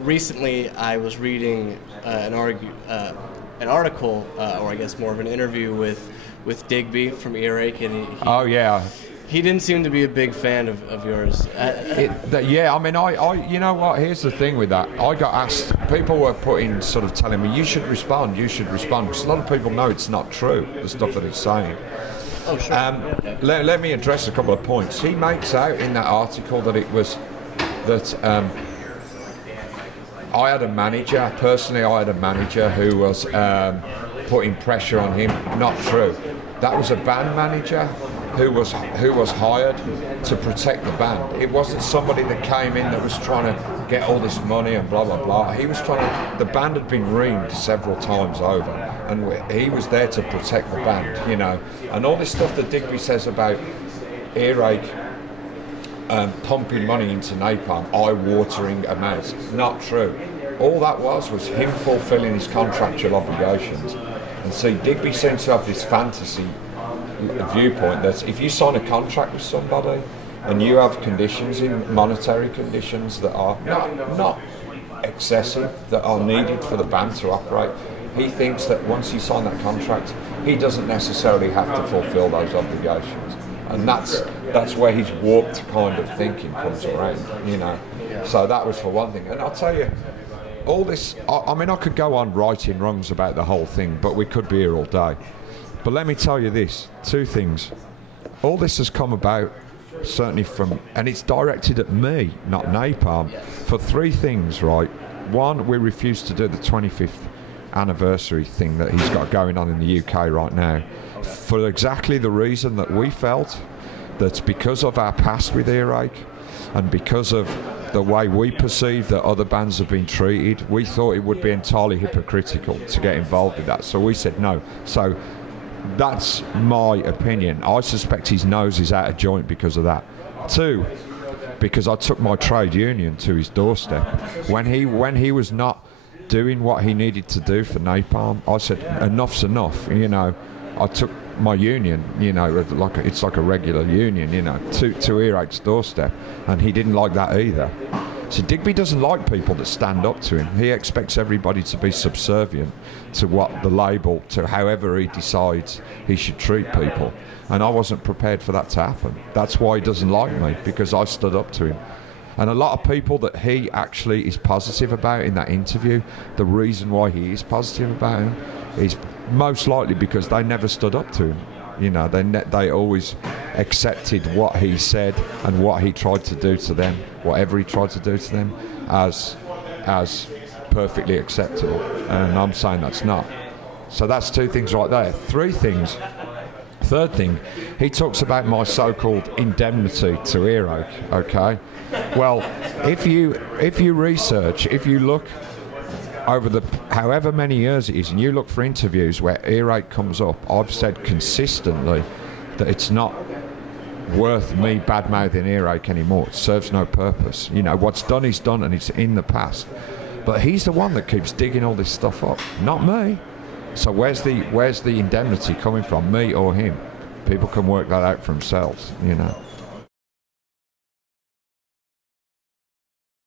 recently I was reading an article, or I guess more of an interview with Digby from Earache, and Oh yeah. he didn't seem to be a big fan of yours. Yeah, I mean, you know what? Here's the thing with that. I got asked. People were telling me, you should respond, because a lot of people know it's not true, the stuff that he's saying. Oh, sure. Let me address a couple of points. He makes out in that article that it was that I had a manager. Personally, I had a manager who was putting pressure on him. Not true. That was a band manager who was hired to protect the band. It wasn't somebody that came in that was trying to get all this money and blah blah blah. He was the band had been reamed several times over, and he was there to protect the band, you know. And all this stuff that Digby says about Earache pumping money into Napalm, eye-watering amounts, not true. All that was him fulfilling his contractual obligations. And see, Digby seems to have this fantasy viewpoint that if you sign a contract with somebody and you have conditions, in monetary conditions that are not excessive, that are needed for the band to operate, he thinks that once you sign that contract, he doesn't necessarily have to fulfill those obligations. And that's where his warped kind of thinking comes around, you know. So that was for one thing. And I'll tell you, all this, I mean, I could go on righting wrongs about the whole thing, but we could be here all day. But let me tell you this, two things. All this has come about certainly from, and it's directed at me, not Napalm, for three things, right? One, we refused to do the 25th anniversary thing that he's got going on in the UK right now, for exactly the reason that we felt that because of our past with Earache and because of the way we perceive that other bands have been treated, we thought it would be entirely hypocritical to get involved with that. So we said no. So that's my opinion. I suspect his nose is out of joint because of that. Two, because I took my trade union to his doorstep. When he was not doing what he needed to do for Napalm, I said, enough's enough, you know. I took my union, you know, it's like a regular union, you know, to Earache's doorstep, and he didn't like that either. So Digby doesn't like people that stand up to him. He expects everybody to be subservient to what the label, to however he decides he should treat people. And I wasn't prepared for that to happen. That's why he doesn't like me, because I stood up to him. And a lot of people that he actually is positive about in that interview, the reason why he is positive about him is most likely because they never stood up to him. You know, they always accepted what he said and what he tried to do to them, whatever he tried to do to them, as perfectly acceptable. And I'm saying that's not. So that's two things right there. Three things. Third thing, he talks about my so-called indemnity to Earache, okay? Well, if you research, if you look over the however many years it is, and you look for interviews where Earache comes up, I've said consistently that it's not worth me bad-mouthing Earache anymore. It serves no purpose. You know, what's done is done, and it's in the past. But he's the one that keeps digging all this stuff up, not me. So where's the indemnity coming from, me or him? People can work that out for themselves, you know.